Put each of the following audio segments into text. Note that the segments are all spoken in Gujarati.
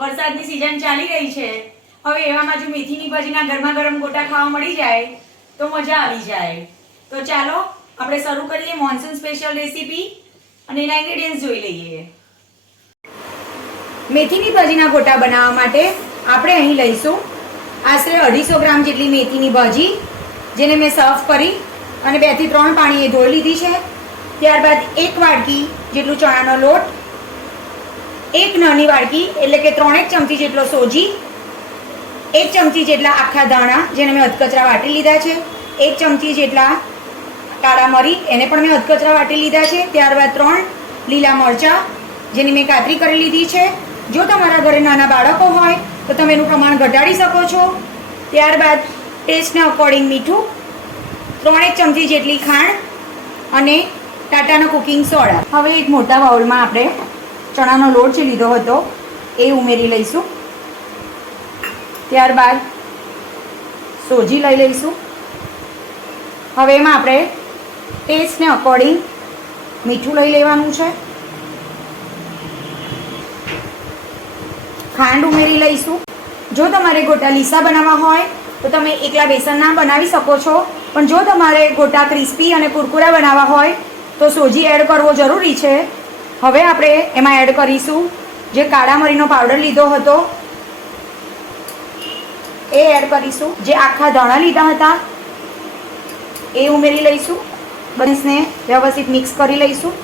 વરસાદની સીઝન ચાલી રહી છે. હવે એવામાં જો મેથીની ભાજીના ગરમા ગરમ ગોટા ખાવા મળી જાય તો મજા આવી જાય. તો ચાલો આપણે શરૂ કરીએ મોન્સૂન સ્પેશિયલ રેસીપી અને એના ઇન્ગ્રેડિયન્ટ્સ જોઈ લઈએ. મેથીની ભાજીના ગોટા બનાવવા માટે આપણે અહીં લઈશું આશરે 250 ગ્રામ જેટલી મેથીની ભાજી, જેને મેં સાફ કરી અને 2 થી 3 પાણીએ ધોઈ લીધી છે. ત્યારબાદ 1 વાડકી જેટલું ચણાનો લોટ, 1 નાની વાડકી એટલે કે 3 ચમચી જેટલો સોજી, 1 ચમચી જેટલા આખા દાણા જેને મેં અધકચરા વાટી લીધા છે, 1 ચમચી જેટલા કાળા મરી એને પણ મેં અધકચરા વાટી લીધા છે. ત્યારબાદ 3 લીલા મરચાં જેની મેં કાતરી કરી લીધી છે. જો તમારા ઘરે નાના બાળકો હોય તો તમે એનું પ્રમાણ ઘટાડી શકો છો. ત્યારબાદ ટેસ્ટને અકોર્ડિંગ મીઠું, 3 ચમચી જેટલી ખાંડ અને ટાટાનો કુકિંગ સોડા. હવે એક મોટા બાઉલમાં આપણે ચણાનો લોટ જે લીધો હતો એ ઉમેરી લઈશું. ત્યારબાદ સોજી લઈ લઈશું. હવે એમાં આપણે ટેસ્ટને અકોર્ડિંગ મીઠું લઈ લેવાનું છે. ખાંડ ઉમેરી લઈશું. જો તમારે ગોટા લીસા બનાવવા હોય તો તમે એકલા બેસનના બનાવી શકો છો, પણ જો તમારે ગોટા ક્રિસ્પી અને કુરકુરા બનાવવા હોય તો સોજી એડ કરવો જરૂરી છે. હવે આપણે એમાં એડ કરીશું જે કાળા મરીનો પાવડર લીધો હતો એ એડ કરીશું. જે આખા ધાણા લીધા હતા એ ઉમેરી લઈશું. બંનેને વ્યવસ્થિત મિક્સ કરી લઈશું.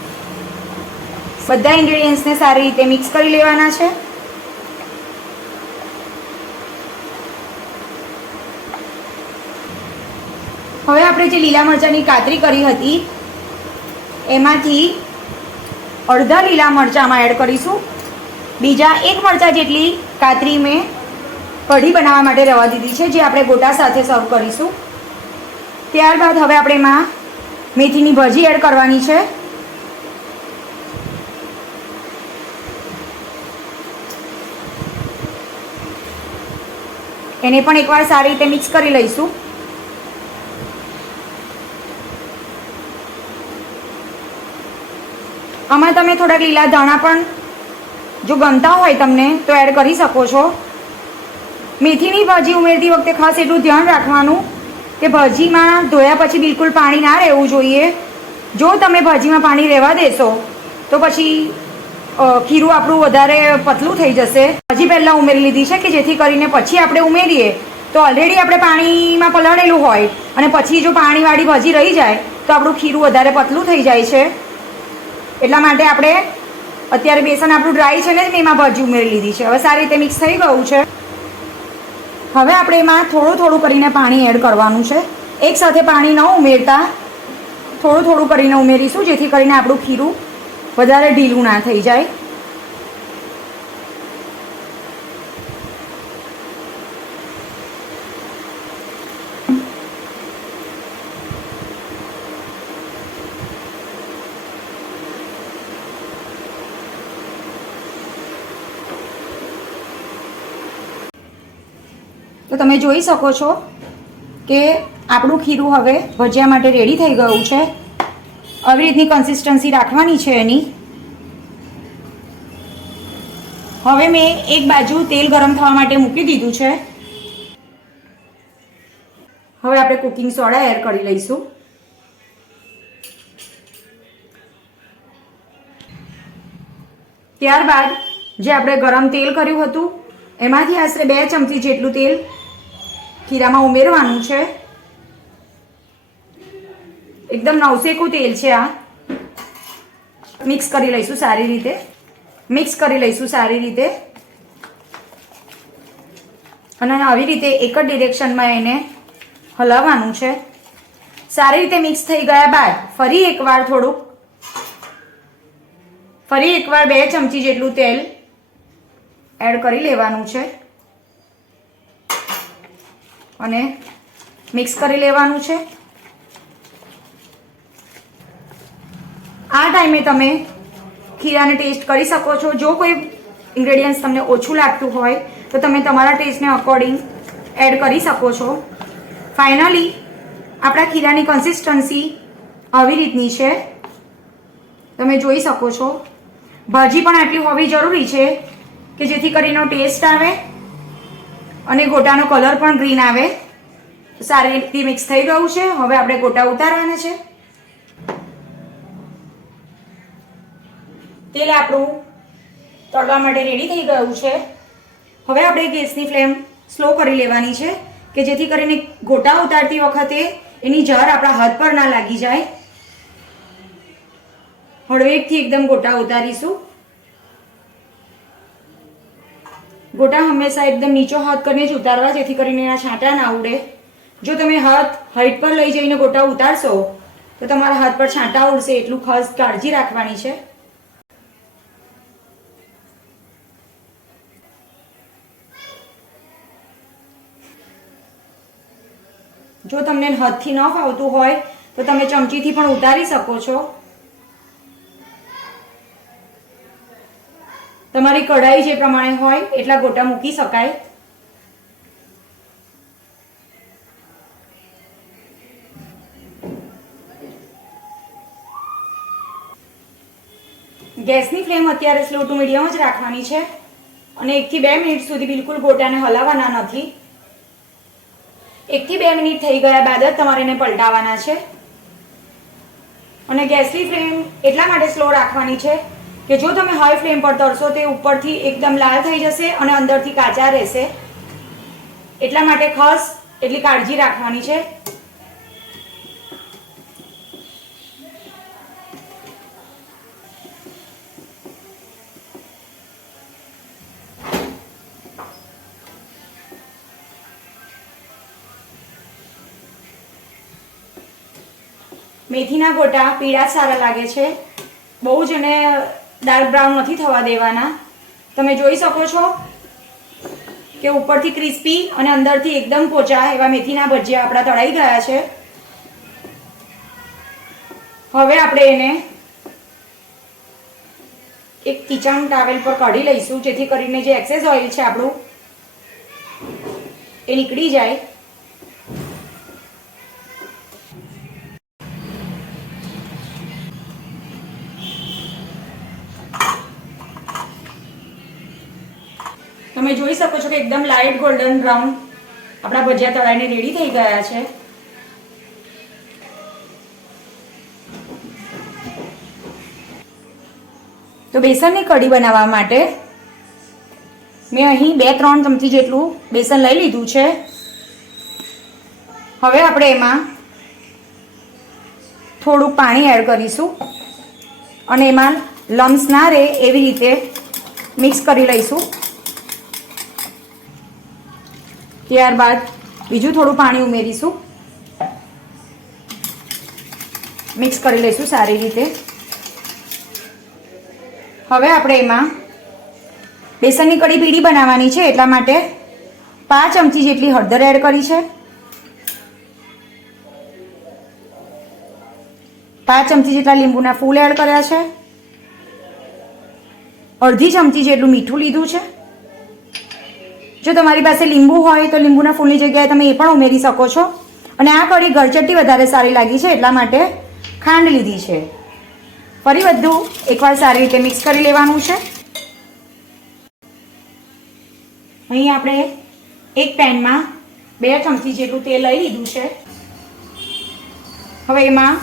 બધા ઇન્ગ્રેડિયન્ટ્સને સારી રીતે મિક્સ કરી લેવાના છે. હવે આપણે જે લીલા મરચાંની કાતરી કરી હતી એમાંથી અડધા લીલા મરચાંમાં એડ કરીશું. બીજા 1 મરચાં જેટલી કાતરી મેં કઢી બનાવવા માટે રવા દીધી છે, જે આપણે ગોટા સાથે સર્વ કરીશું. ત્યારબાદ હવે આપણે એમાં મેથીની ભાજી એડ કરવાની છે. એને પણ એકવાર સારી રીતે મિક્સ કરી લઈશું. આમાં તમે થોડાક લીલા ધાણા પણ જો ગમતા હોય તમને તો એડ કરી શકો છો. મેથીની ભાજી ઉમેરતી વખતે ખાસ એટલું ધ્યાન રાખવાનું કે ભાજીમાં ધોયા પછી બિલકુલ પાણી ના રહેવું જોઈએ. જો તમે ભાજીમાં પાણી રહેવા દેશો તો પછી ખીરું આપણું વધારે પતલું થઈ જશે. ભાજી પહેલાં ઉમેરી લીધી છે કે જેથી કરીને પછી આપણે ઉમેરીએ તો ઓલરેડી આપણે પાણીમાં પલાળેલું હોય અને પછી જો પાણીવાળી ભાજી રહી જાય તો આપણું ખીરું વધારે પતલું થઈ જાય છે. એટલા માટે આપણે અત્યારે બેસન આપણું ડ્રાય છે ને જ મેં એમાં ભાજી ઉમેરી લીધી છે. હવે સારી રીતે મિક્સ થઈ ગયું છે. હવે આપણે એમાં થોડું થોડું કરીને પાણી એડ કરવાનું છે. એકસાથે પાણી ન ઉમેરતા થોડું થોડું કરીને ઉમેરીશું, જેથી કરીને આપણું ખીરું વધારે ઢીલું ના થઈ જાય. તો તમે જોઈ શકો છો કે આપણું ખીરું હવે ભજીયા માટે રેડી થઈ ગયું છે. આવી રીતની કન્સિસ્ટન્સી રાખવાની છે એની. હવે મેં એક બાજુ તેલ ગરમ થવા માટે મૂકી દીધું છે. હવે આપણે કુકિંગ સોડા એડ કરી લઈશું. ત્યારબાદ જે આપણે ગરમ તેલ કર્યું હતું એમાંથી આશરે 2 ચમચી જેટલું તેલ ખીરામાં ઉમેરવાનું છે. એકદમ નવસેકું તેલ છે આ. મિક્સ કરી લઈશું સારી રીતે. અને આવી રીતે એક જ ડિરેક્શનમાં એને હલાવવાનું છે. સારી રીતે મિક્સ થઈ ગયા બાદ ફરી એકવાર 2 ચમચી જેટલું તેલ એડ કરી લેવાનું છે અને મિક્સ કરી લેવાનું છે. આ ટાઈમે તમે ખીરાને ટેસ્ટ કરી શકો છો. જો કોઈ ઇન્ગ્રેડિયન્ટ્સ તમને ઓછું લાગતું હોય તો તમે તમારા ટેસ્ટને અકોર્ડિંગ એડ કરી શકો છો. ફાઇનલી આપણા ખીરાની કન્સિસ્ટન્સી આવી રીતની છે, તમે જોઈ શકો છો. ભાજી પણ આટલી હોવી જરૂરી છે કે જેથી કરીને ટેસ્ટ આવે અને ગોટાનો કલર પણ ગ્રીન આવે. સારી રીતે મિક્સ થઈ ગયું છે. હવે આપણે ગોટા ઉતારવાના છે. તેલ આપણું તળવા માટે રેડી થઈ ગયું છે. હવે આપણે ગેસની ફ્લેમ સ્લો કરી લેવાની છે કે જેથી કરીને ગોટા ઉતારતી વખતે એની જર આપણા હાથ પર ના લાગી જાય. હળવેકથી એકદમ ગોટા ઉતારીશું. ગોટા હંમેશા એકદમ નીચો હાથ કરીને જ ઉતારવા જેથી કરીને એના છાંટા ના ઉડે. જો તમે હાથ હાઈટ પર લઈ જઈને ગોટા ઉતારશો તો તમારા હાથ પર છાંટા ઉડશે, એટલું ખાસ કાળજી રાખવાની છે. જો તમને હાથથી ન ફાવતું હોય તો તમે ચમચીથી પણ ઉતારી શકો છો. તમારી કઢાઈ જે પ્રમાણે હોય એટલા ગોટા મૂકી શકાય. ગેસની ફ્લેમ અત્યારે સ્લો ટુ મીડિયમ જ રાખવાની છે અને 1 થી 2 મિનિટ સુધી બિલકુલ ગોટાને હલાવવાના નથી. 1 થી 2 મિનિટ થઈ ગયા બાદ જ તમારે એને પલટાવવાના છે. અને ગેસની ફ્લેમ એટલા માટે સ્લો રાખવાની છે કે જો તમે હાઈ ફ્લેમ પર તળશો તે ઉપરથી એકદમ લાલ થઈ જશે અને અંદરથી કાચા રહેશે. એટલા માટે ખાસ એટલી કાળજી રાખવાની છે. મેથીના ગોટા પીળા સારા લાગે છે. બહુ જ એને ડાર્ક બ્રાઉન નથી થવા દેવાના. તમે જોઈ શકો છો કે ઉપરથી ક્રિસ્પી અને અંદરથી એકદમ પોચા એવા મેથીના ભજીયા આપણા તળાઈ ગયા છે. હવે આપણે એને એક કિચન ટાવેલ પર કાઢી લઈશું જેથી કરીને જે એક્સેસ ઓઇલ છે આપણું એ નીકળી જાય. તમે જોઈ શકો છો કે એકદમ લાઇટ ગોલ્ડન બ્રાઉન આપણા ભજીયા તળાઈને રેડી થઈ ગયા છે. તો બેસનની કઢી બનાવવા માટે મેં અહીં 2-3 ચમચી જેટલું બેસન લઈ લીધું છે. હવે આપણે એમાં થોડું પાણી એડ કરીશું અને એમાં લમ્સ ના રહે એવી રીતે મિક્સ કરી લઈશું. ત્યારબાદ બીજું થોડું પાણી ઉમેરીશું. મિક્સ કરી લઈશું સારી રીતે. હવે આપણે એમાં બેસનની કઢી પીળી બનાવવાની છે એટલા માટે 5 ચમચી જેટલી હળદર એડ કરી છે. 5 ચમચી જેટલા લીંબુના ફૂલ એડ કર્યા છે. અડધી ચમચી જેટલું મીઠું લીધું છે. જો તમારી પાસે લીંબુ હોય તો લીંબુના ફૂલની જગ્યાએ તમે એ પણ ઉમેરી શકો છો. અને આ કઢી ગળચટ્ટી વધારે સારી લાગી છે એટલા માટે ખાંડ લીધી છે. ફરી બધું એકવાર સારી રીતે મિક્સ કરી લેવાનું છે. અહીં આપણે એક પેનમાં 2 ચમચી જેટલું તેલ લઈ લીધું છે. હવે એમાં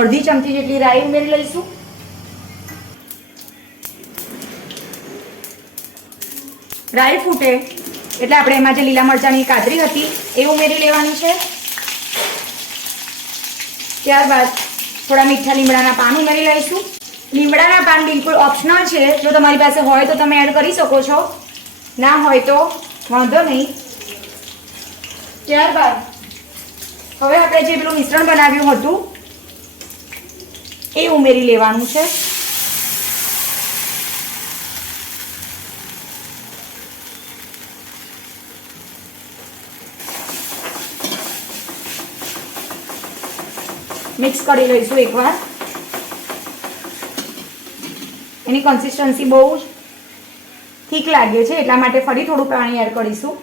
અડધી ચમચી જેટલી રાઈ ઉમેરી લઈશું. રાઈ ફૂટે એટલે આપણે એમાં જે લીલા મરચાંની કાતરી હતી એ ઉમેરી લેવાની છે. ત્યારબાદ થોડા મીઠા લીમડાના પાન ઉમેરી લઈશું. લીમડાના પાન બિલકુલ ઓપ્શનલ છે. જો તમારી પાસે હોય તો તમે એડ કરી શકો છો, ના હોય તો વાંધો નહીં. ત્યારબાદ હવે આપણે જે પેલું મિશ્રણ બનાવ્યું હતું એ ઉમેરી લેવાનું છે. મિક્સ કરી લઈશું એકવાર. એની કન્સિસ્ટન્સી બહુ જ ઠીક લાગે છે એટલા માટે ફરી થોડું પાણી એડ કરીશું.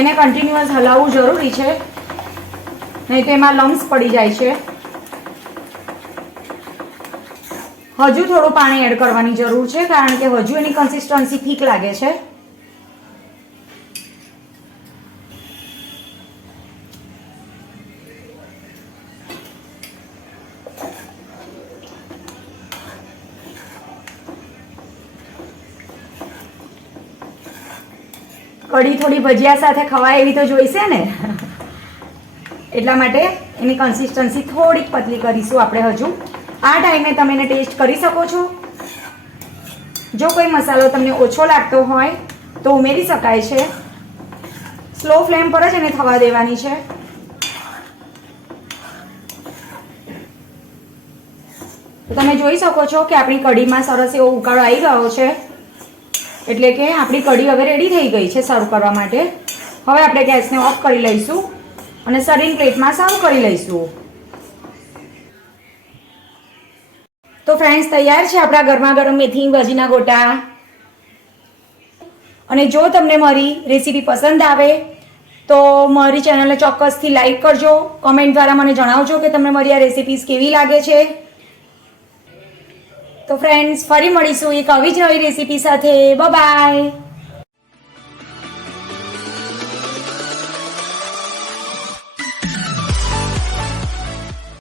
એને કન્ટિન્યુઅસ હલાવવું જરૂરી છે, નહીં તો એમાં લમ્સ પડી જાય છે. હજુ થોડું પાણી એડ કરવાની જરૂર છે, કારણ કે હજુ એની કન્સિસ્ટન્સી ઠીક લાગે છે. કઢી થોડી ભજીયા સાથે ખવાય એવી તો જોઈશે ને, એટલા માટે એની કન્સિસ્ટન્સી થોડીક પતલી કરીશું આપણે. હજુ આ ટાઈમે તમે એને ટેસ્ટ કરી શકો છો. જો કોઈ મસાલો તમને ઓછો લાગતો હોય તો ઉમેરી શકાય છે. સ્લો ફ્લેમ પર જ એને થવા દેવાની છે. તો તમે જોઈ શકો છો કે આપણી કઢીમાં સરસ એવો ઉકાળો આવી ગયો છે, એટલે કે આપણી કઢી હવે રેડી થઈ ગઈ છે સર્વ કરવા માટે. હવે આપણે ગેસને ઓફ કરી લઈશું અને સર્વિંગ પ્લેટમાં સર્વ કરી લઈશું. તો ફ્રેન્ડ્સ, તૈયાર છે આપણા ગરમા ગરમ મેથીની ભાજીના ગોટા. અને જો તમને મારી રેસીપી પસંદ આવે તો મારી ચેનલને ચોક્કસથી લાઈક કરજો. કોમેન્ટ દ્વારા મને જણાવજો કે તમને મારી આ રેસીપીઝ કેવી લાગે છે. તો ફ્રેન્ડ્સ, ફરી મળીશું એક આવી જ નવી રેસીપી સાથે. Bye bye.